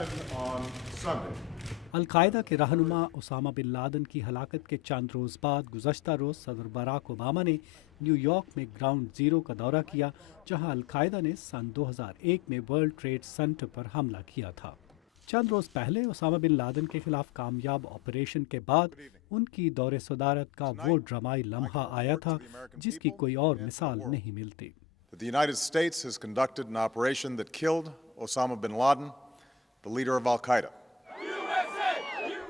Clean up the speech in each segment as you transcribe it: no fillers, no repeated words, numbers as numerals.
happened on Sunday. Al Qaeda के रहनुमा Osama bin Laden की हलाकत के चंद रोज़ बाद गुज़श्ता रोज़ सदर बराक ओबामा ने न्यूयॉर्क में ग्राउंड ज़ीरो का दौरा किया, जहां अलकायदा ने सन 2001 में वर्ल्ड ट्रेड सेंटर पर हमला किया था। चंद रोज़ पहले ओसामा बिन लादन के खिलाफ कामयाब ऑपरेशन के बाद उनकी दौरे सदारत का वो ड्रामाई लम्हा आया था जिसकी कोई और मिसाल नहीं मिलती। The United States has conducted an operation that killed Osama bin Laden, the leader of Al-Qaeda.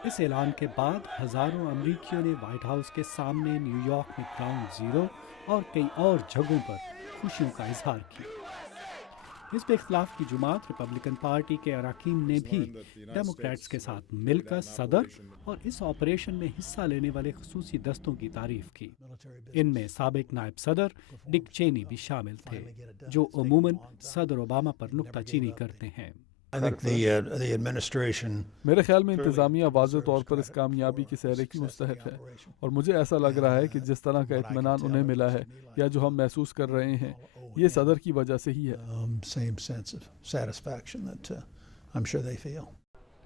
इस ऐलान के बाद हज़ारों अमरीकियों ने व्हाइट हाउस के सामने न्यूयॉर्क में ग्राउंड ज़ीरो और कई और जगहों पर खुशियों का इजहार किया। हिज़्ब इख्तिलाफ की जुमात रिपब्लिकन पार्टी के अरकान ने भी डेमोक्रेट्स के साथ मिलकर सदर और इस ऑपरेशन में हिस्सा लेने वाले खुसूसी दस्तों की तारीफ की। इनमें साबिक नायब सदर डिक चेनी भी शामिल थे, जो अमूमन सदर ओबामा पर नुक्ताचीनी करते हैं। मेरे ख्याल में इंतज़ामिया वाज़ेह तौर पर इस कामयाबी की सहरे की मुस्तहक है, और मुझे ऐसा लग रहा है कि जिस तरह का इत्मीनान उन्हें मिला है या जो हम महसूस कर रहे हैं, ये सदर की वजह से ही है।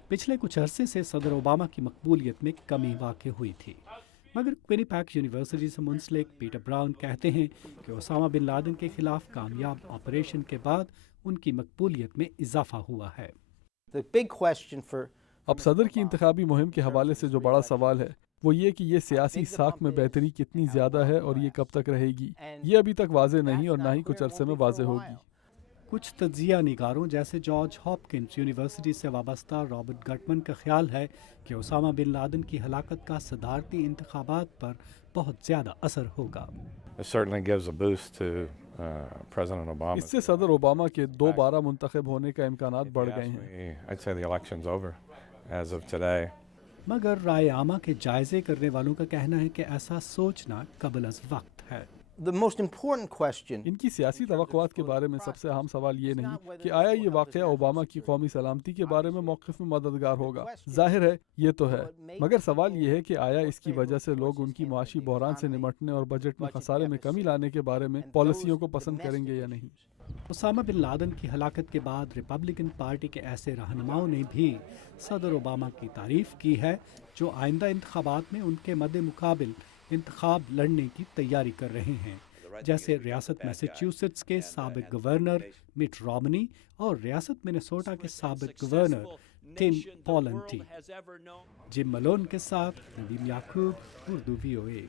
पिछले कुछ अरसे से सदर ओबामा की मकबूलियत में कमी वाक़ हुई थी, मगर क्विनिपैक यूनिवर्सिटी से मुंसलिक पीटर ब्राउन कहते हैं कि ओसामा बिन लादन के खिलाफ कामयाब ऑपरेशन के बाद उनकी मकबूलियत में इजाफा हुआ है। अब सदर की इंतखाबी मुहिम के हवाले से जो बड़ा सवाल है वो ये कि ये सियासी साख में बेहतरी कितनी ज़्यादा है और ये कब तक रहेगी, ये अभी तक वाज़े नहीं और ना ही कुछ अरसे में वाज़े होगी। कुछ तज्जिया निगारों जैसे जॉर्ज हॉपकिंस यूनिवर्सिटी से वाबस्ता रॉबर्ट गटमन का ख्याल है कि ओसामा बिन लादन की हलाकत का सदारती इंतखाबात पर बहुत ज़्यादा असर होगा। इससे सदर ओबामा के दोबारा मुंतखब होने का इम्कानात बढ़ गए हैं। मगर राय आमा के जायजे करने वालों का कहना है कि ऐसा सोचना कबल अज़ वक्त है। इनकी सियासी तवक्कुआत के बारे में सबसे अहम सवाल ये नहीं कि आया ये वाक़या ओबामा की कौमी सलामती के बारे में मौक़िफ़ में मददगार होगा, ज़ाहिर है ये तो है, मगर सवाल ये है कि आया इसकी वजह से लोग उनकी माशी बहरान से निमटने और बजट में खसारे में कमी लाने के बारे में पॉलिसियों को पसंद करेंगे या नहीं। ओसामा बिन लादन की हलाकत के बाद रिपब्लिकन पार्टी के ऐसे रहनुमाओं ने भी सदर ओबामा की तारीफ़ की है जो आइंदा इंतखाबात में उनके मद्दे मुकाबिल इंतखाब लड़ने की तैयारी कर रहे हैं, जैसे रियासत मैसाचुसेट्स के साबिक गवर्नर मिट रोमनी और रियासत मिनेसोटा के साबिक गवर्नर टिम पॉलंटी। जिम मलोन के साथ नदीम याकूब, उर्दू VOA।